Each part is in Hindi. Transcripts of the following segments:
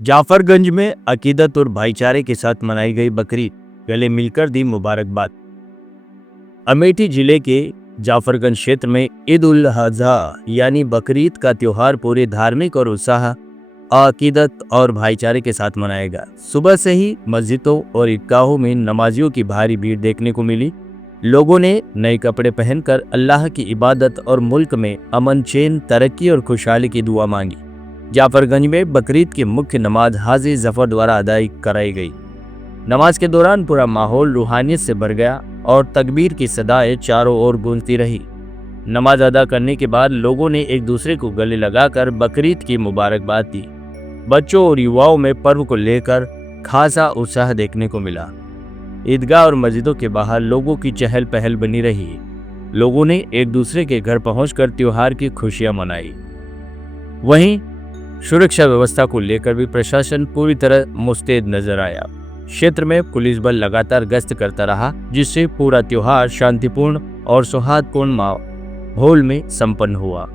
जाफरगंज में अकीदत और भाईचारे के साथ मनाई गई बकरीद, गले मिलकर दी मुबारकबाद। अमेठी जिले के जाफरगंज क्षेत्र में ईद उल अजहा यानी बकरीद का त्योहार पूरे धार्मिक और उत्साह, अकीदत और भाईचारे के साथ मनाया गया। सुबह से ही मस्जिदों और ईदगाहों में नमाजियों की भारी भीड़ देखने को मिली। लोगों ने नए कपड़े पहनकर अल्लाह की इबादत और मुल्क में अमन, चैन, तरक्की और खुशहाली की दुआ मांगी। जाफरगंज में बकरीद की मुख्य नमाज हाजी जफर द्वारा अदा कराई गई। नमाज के दौरान पूरा माहौल रूहानियत से भर गया और तकबीर की सदाएं चारों ओर गूंजती रही। नमाज अदा करने के बाद लोगों ने एक दूसरे को गले लगाकर बकरीद की मुबारकबाद दी। बच्चों और युवाओं में पर्व को लेकर खासा उत्साह देखने को मिला। ईदगाह और मस्जिदों के बाहर लोगों की चहल पहल बनी रही। लोगों ने एक दूसरे के घर पहुंचकर त्योहार की खुशियां मनाई। वहीं सुरक्षा व्यवस्था को लेकर भी प्रशासन पूरी तरह मुस्तैद नजर आया। क्षेत्र में पुलिस बल लगातार गश्त करता रहा, जिससे पूरा त्योहार शांतिपूर्ण और सौहार्दपूर्ण माहौल में संपन्न हुआ।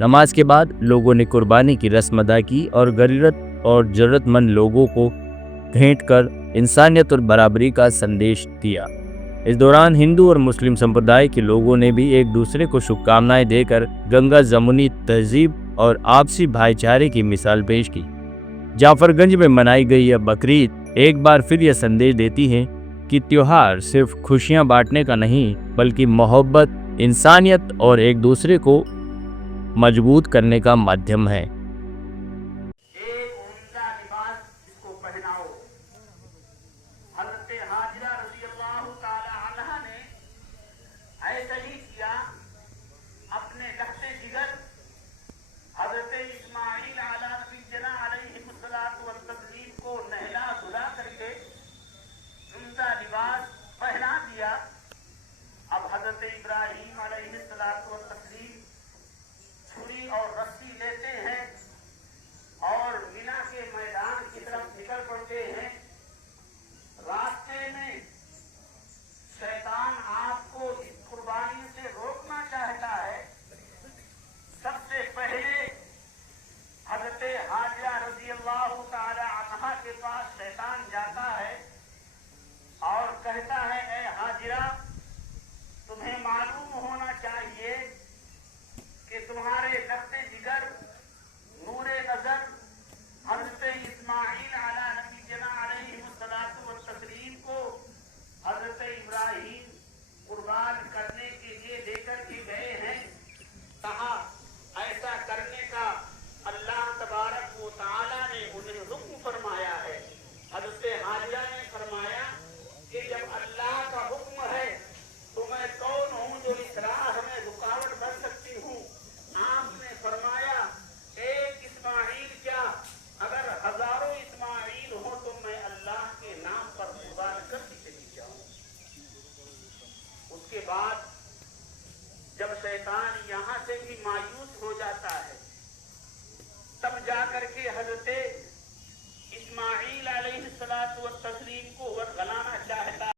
नमाज के बाद लोगों ने कुर्बानी की रस्म अदा की और गरीब और जरूरतमंद लोगों को भेंट कर इंसानियत और बराबरी का संदेश दिया। इस दौरान हिंदू और मुस्लिम संप्रदाय के लोगों ने भी एक दूसरे को शुभकामनाएं देकर गंगा जमुनी तहजीब और आपसी भाईचारे की मिसाल पेश की। जाफरगंज में मनाई गई यह बकरीद एक बार फिर यह संदेश देती है कि त्योहार सिर्फ खुशियां बांटने का नहीं, बल्कि मोहब्बत, इंसानियत और एक दूसरे को मजबूत करने का माध्यम है। एक उम्दा लिबास जिसको पहनाओ। हज़रत हाजिरा रज़ियल्लाहु ताला अन्हा ने ऐसा ही किया। अपने लहज़े जिगर हज़रत इस्माईल अला नबीना अलैहिस्सलातु वस्सलाम को नहला धुला करके उम्दा लिबास पहना दिया। अब हज़रत इब्राहीम अलैहिस्सलातु वस्सलाम छुरी और रस्सी लेते हैं और मिना के मैदान की तरफ निकल पड़ते हैं। रास्ते में शैतान आपको इस कुर्बानी से रोकना चाहता है। सबसे पहले हज़रत हाजिरा रज़ियल्लाहु ताला अन्हा के पास शैतान जाता है और कहता है, ए हाजिरा, तुम्हें मालूम होना चाहिए कि तुम्हारे लफ्ज़े जिगर, नूरे नजर हज़रत इस्माईल अला नबीना अलैहिस्सलातु वस्सलाम को हज़रत इब्राहीम कुर्बान करने के लिए लेकर के गए हैं। कहा ऐसा करने का अल्लाह तबारक व तआला ने उन्हें हुक्म फरमाया है। हज़रत हाजिरा ने फरमाया कि जब अल्लाह का हुक्म है तो मैं कौन हूँ जो इस राह में रुकावट बन सकती हूँ। आपने फरमाया, एक इस्माईल क्या, अगर हजारों इस्माईल हो तो मैं अल्लाह के नाम पर कुर्बान करके चली जाऊं। उसके बाद जब शैतान यहाँ से भी मायूस हो जाता है, तब जाकर के हजरत इस्माईल अलैहिस्सलातु वस्सलाम को वरगलाना चाहता है।